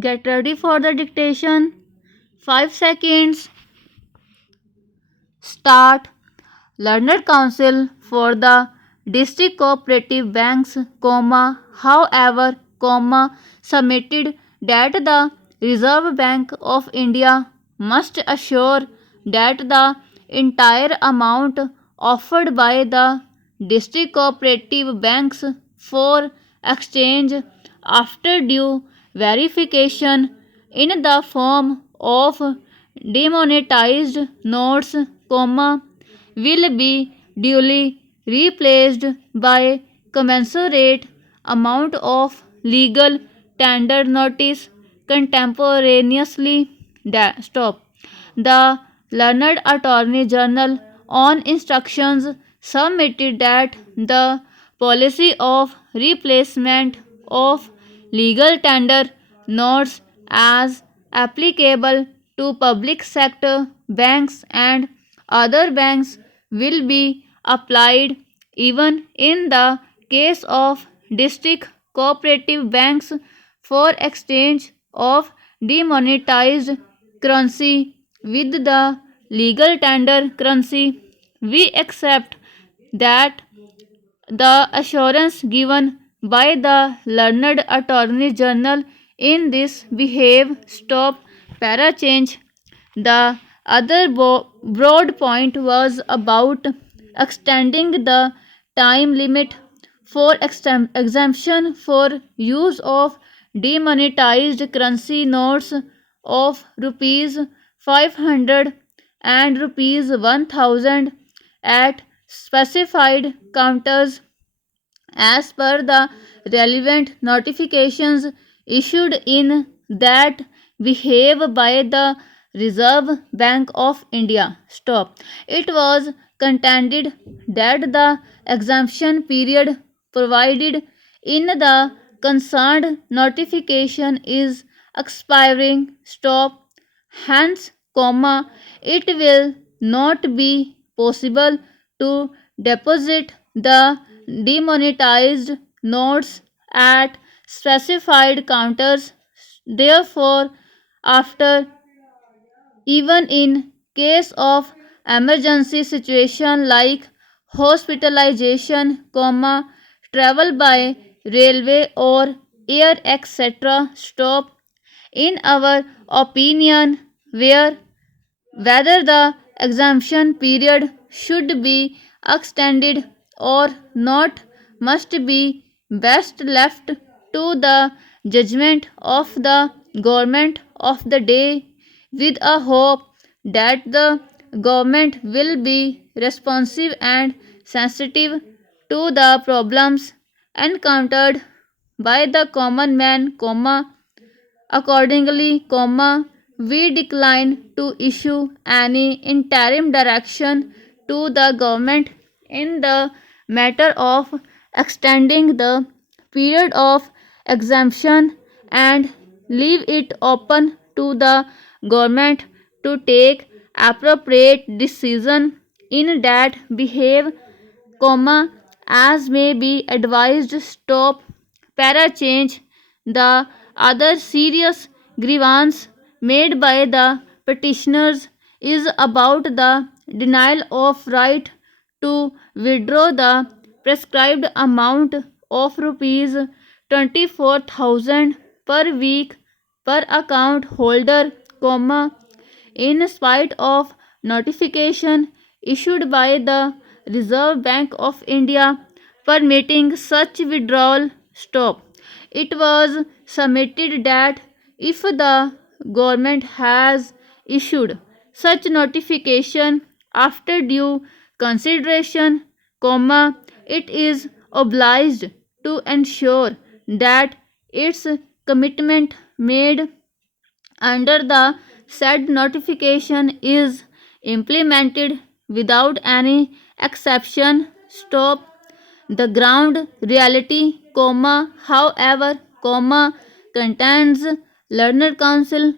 Get ready for the dictation. 5 seconds. Start. Learned Council for the District Cooperative Banks, however, submitted that the Reserve Bank of India must assure that the entire amount offered by the district cooperative banks for exchange after due verification in the form of demonetized notes, will be duly replaced by commensurate amount of legal tender notice contemporaneously. Stop. The learned Attorney General, on instructions, submitted that the policy of replacement of legal tender notes as applicable to public sector banks and other banks will be applied even in the case of district cooperative banks for exchange of demonetized currency with the legal tender currency. We accept that the assurance given by the learned Attorney General in this behave stop para change. The other broad point was about extending the time limit for exemption for use of demonetized currency notes of rupees 500 and rupees 1000 at specified counters as per the relevant notifications issued in that behave by the Reserve Bank of India. Stop. It was contended that the exemption period provided in the concerned notification is expiring. Stop. Hence, it will not be possible to deposit the demonetized notes at specified counters. Therefore, after even in case of emergency situation like hospitalization, travel by railway or air, etc. Stop. In our opinion, whether the exemption period should be extended or not must be best left to the judgment of the government of the day, with a hope that the government will be responsive and sensitive to the problems encountered by the common man, accordingly, we decline to issue any interim direction to the government in the matter of extending the period of exemption and leave it open to the government to take appropriate decision in that behave, as may be advised. Stop. Para change. The other serious grievance made by the petitioners is about the denial of right to withdraw the prescribed amount of rupees 24,000 per week per account holder, in spite of notification issued by the Reserve Bank of India permitting such withdrawal. Stop. It was submitted that if the government has issued such notification after due consideration, it is obliged to ensure that its commitment made under the said notification is implemented without any exception. Stop. The ground reality, however, contends learned council,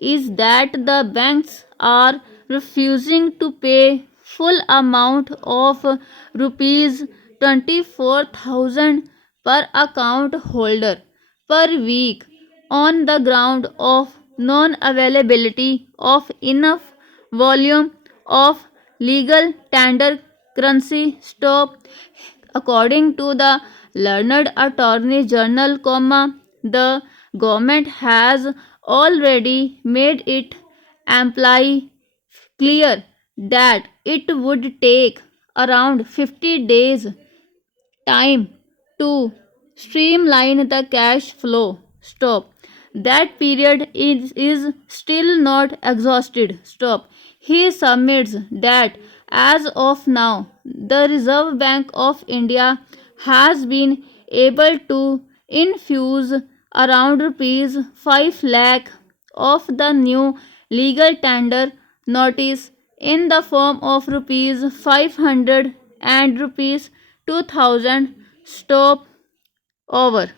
is that the banks are refusing to pay full amount of rupees 24,000 per account holder per week on the ground of non availability of enough volume of legal tender currency. Stop. According to the learned attorney general, the government has already made it amply clear that it would take around 50 days time to streamline the cash flow. Stop. That period is still not exhausted. Stop. He submits that as of now, the Reserve Bank of India has been able to infuse around rupees 5 lakh of the new legal tender notice in the form of rupees 500 and rupees 2000. Stop. Over.